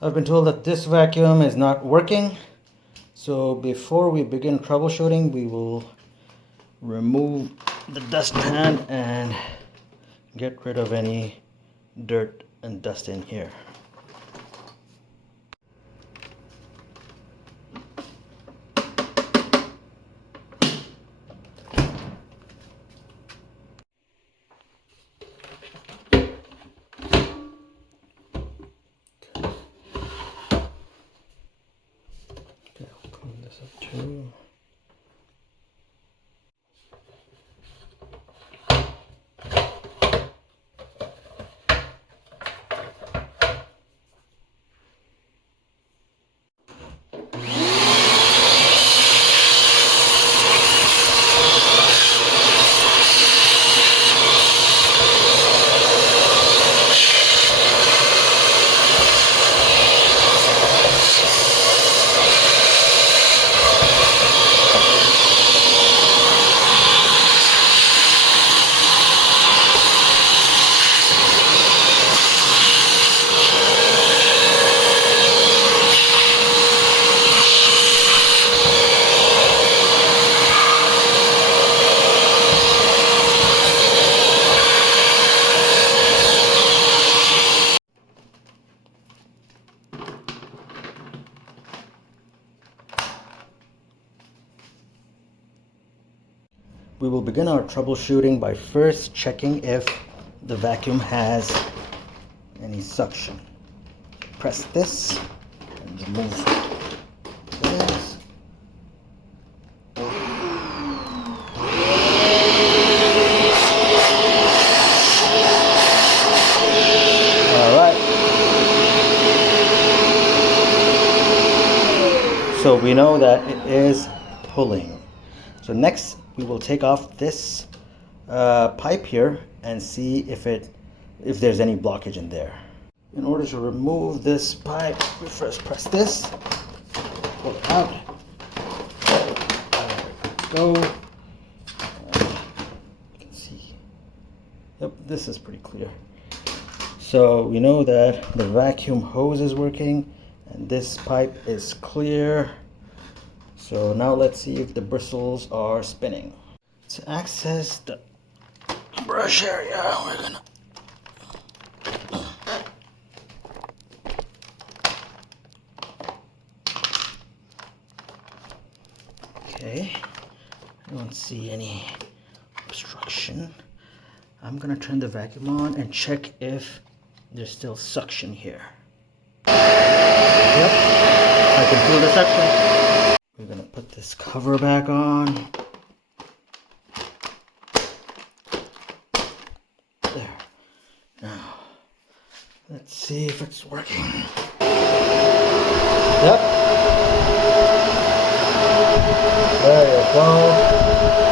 I've been told that this vacuum is not working. So before we begin troubleshooting, we will remove the dustpan and get rid of any dirt and dust in here. Okay, I'll clean this up too. We will begin our troubleshooting by first checking if the vacuum has any suction. Press this and remove this. Alright. So we know that it is pulling. So next we will take off this pipe here and see if there's any blockage in there. In order to remove this pipe, we first press this, pull it out. There we go. You can see. Yep, this is pretty clear. So we know that the vacuum hose is working and this pipe is clear. So now let's see if the bristles are spinning. To access the brush area, we're gonna okay, I don't see any obstruction. I'm gonna turn the vacuum on and check if there's still suction here. Yep, I can feel the suction. We're gonna put this cover back on. There. Now, let's see if it's working. Yep. There you go.